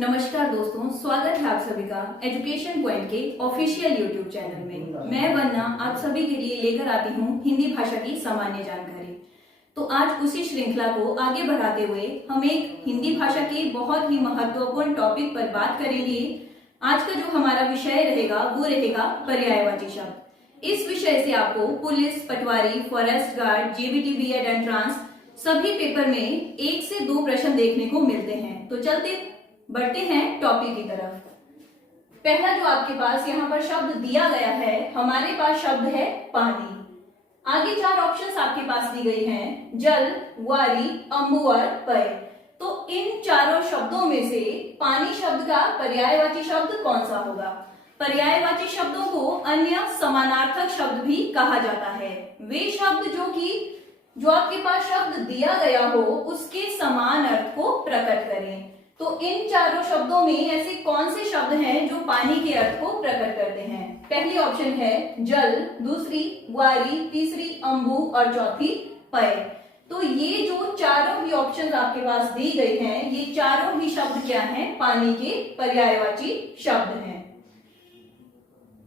नमस्कार दोस्तों, स्वागत है आप सभी का एजुकेशन पॉइंट के ऑफिशियल यूट्यूब चैनल में। मैं वन्ना आप सभी के लिए लेकर आती हूँ हिंदी भाषा की सामान्य जानकारी। तो आज उसी श्रृंखला को आगे बढ़ाते हुए हम एक हिंदी भाषा के बहुत ही महत्वपूर्ण टॉपिक पर बात करेंगे। आज का जो हमारा विषय रहेगा वो रहेगा पर्यायवाची शब्द। इस विषय से आपको police, patwari, forest guard, JBT BEd entrance सभी पेपर में 1 से 2 प्रश्न देखने को मिलते हैं। तो चलते बढ़ते हैं टॉपिक की तरफ। पहला जो आपके पास यहाँ पर शब्द दिया गया है, हमारे पास शब्द है पानी। आगे 4 ऑप्शंस आपके पास दी गई हैं, जल, वारी, अम्बु और पय। तो इन चारों शब्दों में से पानी शब्द का पर्यायवाची शब्द कौन सा होगा? पर्यायवाची शब्दों को अन्य समानार्थक शब्द भी कहा जाता है। वे शब्द जो आपके पास शब्द दिया गया हो उसके समान अर्थ को प्रकट करें। तो इन चारों शब्दों में ऐसे कौन से शब्द हैं जो पानी के अर्थ को प्रकट करते हैं? पहली ऑप्शन है जल, दूसरी वारी, तीसरी अम्बु और चौथी पय। तो ये जो चारों ही ऑप्शंस आपके पास दी गई हैं, ये चारों ही शब्द क्या हैं? पानी के पर्यायवाची शब्द हैं।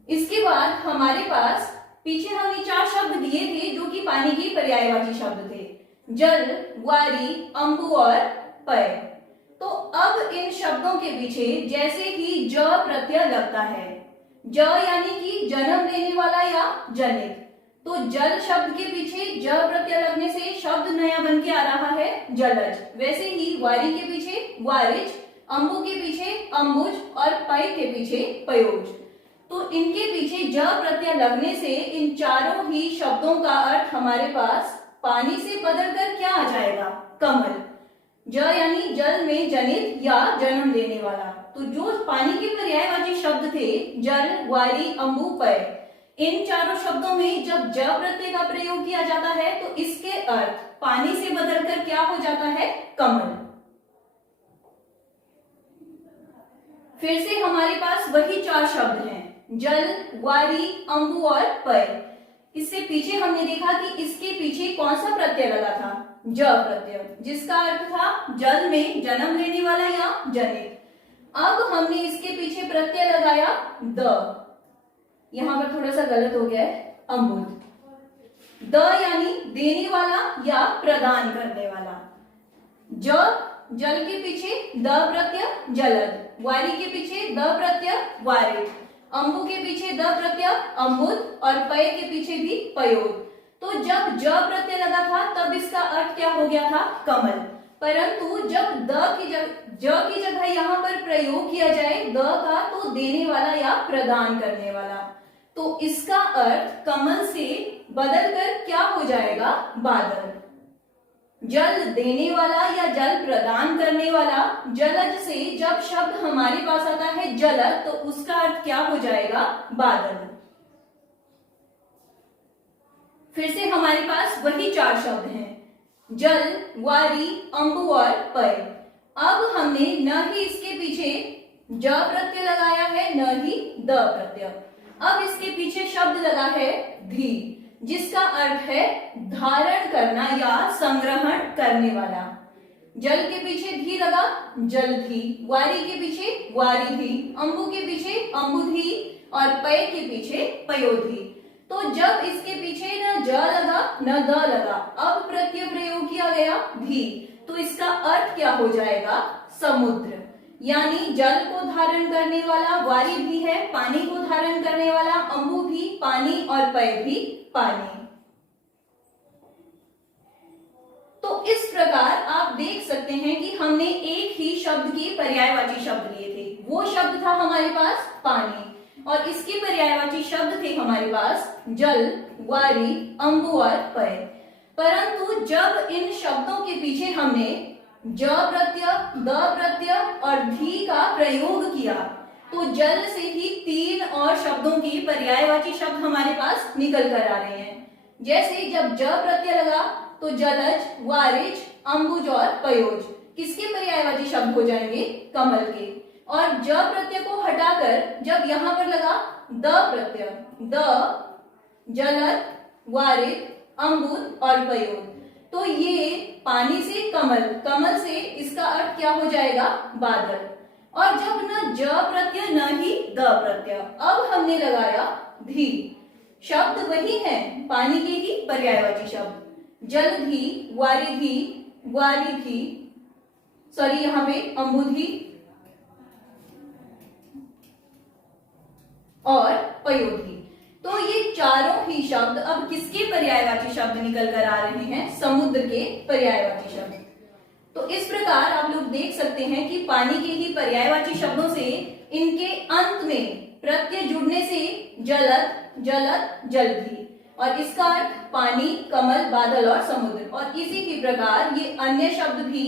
इसके बाद हमारे पास पीछे हमने 4 शब्द दिए थे जो कि पानी के पर्यायवाची शब्द थे, जल, वारी, अम्बु और पय। तो अब इन शब्दों के पीछे जैसे ही ज प्रत्यय लगता है, ज यानी कि जन्म लेने वाला या जनित, तो जल शब्द के पीछे ज प्रत्यय लगने से शब्द नया बन के आ रहा है जलज। वैसे ही वारी के पीछे वारिज, अम्बु के पीछे अम्बुज और पय के पीछे पयोज। तो इनके पीछे ज प्रत्यय लगने से इन चारों ही शब्दों का अर्थ हमारे पास पानी से बदलकर क्या आ जाएगा? कमल। ज यानी जल में जनित या जन्म लेने वाला। तो जो पानी के पर्यायवाची शब्द थे जल, वारी, अम्बु, पय, इन चारों शब्दों में जब ज प्रत्यय का प्रयोग किया जाता है तो इसके अर्थ पानी से बदलकर क्या हो जाता है? कमल। फिर से हमारे पास वही 4 शब्द हैं, जल, वारी, अम्बु और पय। इससे पीछे हमने देखा कि इसके पीछे कौन सा प्रत्यय लगा था? ज प्रत्यय, जिसका अर्थ था जल में जन्म लेने वाला या जनित। अब हमने इसके पीछे प्रत्यय लगाया द। यहां पर थोड़ा सा गलत हो गया है, अमूल। द यानी देने वाला या प्रदान करने वाला। जल के पीछे द प्रत्यय जलद, वारी के पीछे द प्रत्यय वारिद, अम्बु के पीछे द प्रत्यय अम्बुद और पय के पीछे भी पयोद। तो जब ज प्रत्यय लगा था तब इसका अर्थ क्या हो गया था? कमल। परंतु जब ज की जगह यहाँ पर प्रयोग किया जाए द का, तो देने वाला या प्रदान करने वाला, तो इसका अर्थ कमल से बदलकर क्या हो जाएगा? बादल। जल देने वाला या जल प्रदान करने वाला, जलज से जब शब्द हमारे पास आता है जलद, तो उसका अर्थ क्या हो जाएगा? बादल। फिर से हमारे पास वही 4 शब्द हैं, जल, वारी, अम्बु और पय। अब हमने न ही इसके पीछे ज प्रत्यय लगाया है न ही द प्रत्यय। अब इसके पीछे शब्द लगा है धी, जिसका अर्थ है धारण करना या संग्रहण करने वाला। जल के पीछे धी लगा, जलधी। वारी के पीछे वारीधी, अम्बु के पीछे अम्बुधी और पय के पीछे पयोधी। तो जब इसके पीछे न ज लगा न द लगा, अब प्रत्यय प्रयोग किया गया धी, तो इसका अर्थ क्या हो जाएगा? समुद्र। यानी जल को धारण करने वाला वारी भी है, पानी को धारण करने वाला अम्बु भी पानी और पय भी पानी। तो इस प्रकार आप देख सकते हैं कि हमने एक ही शब्द के पर्यायवाची शब्द लिए थे। वो शब्द था हमारे पास पानी और इसके पर्यायवाची शब्द थे हमारे पास जल, वारी, अम्बु और पय। परंतु जब इन शब्दों के पीछे हमने ज प्रत्यय, द प्रत्यय और धी का प्रयोग किया, तो जल से ही 3 और शब्दों के पर्यायवाची शब्द हमारे पास निकल कर आ रहे हैं। जैसे जब ज प्रत्यय लगा तो जलज, वारिज, अम्बुज और पयोज किसके पर्यायवाची शब्द हो जाएंगे? कमल के। और ज प्रत्यय को हटाकर जब यहां पर लगा द प्रत्यय, द, जलद, वारिद, अम्बुद और पयोद, तो ये पानी से कमल, कमल से इसका अर्थ क्या हो जाएगा? बादल। और जब न ज प्रत्यय न ही द प्रत्यय। अब हमने लगाया धी। शब्द वही है, पानी के ही पर्यायवाची शब्द, जलधि, वारिधि, ग्वारिधि, सॉरी यहाँ पे अम्बुधि और पयोधि। तो ये चारों ही शब्द अब किसके पर्यायवाची शब्द निकल कर आ रहे हैं? समुद्र के पर्यायवाची शब्द। तो इस प्रकार आप लोग देख सकते हैं कि पानी के ही पर्यायवाची शब्दों से इनके अंत में प्रत्यय जुड़ने से जलद, जलद, जलधि, और इसका अर्थ पानी, कमल, बादल और समुद्र। और इसी ही प्रकार ये अन्य शब्द भी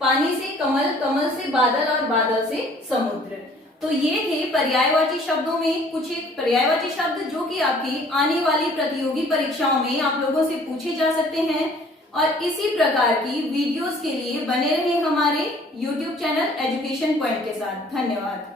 पानी से कमल, कमल से बादल और बादल से समुद्र। तो ये थे पर्यायवाची शब्दों में कुछ एक पर्यायवाची शब्द जो कि आपकी आने वाली प्रतियोगी परीक्षाओं में आप लोगों से पूछे जा सकते हैं। और इसी प्रकार की वीडियोस के लिए बने रहे हमारे YouTube चैनल एजुकेशन पॉइंट के साथ। धन्यवाद।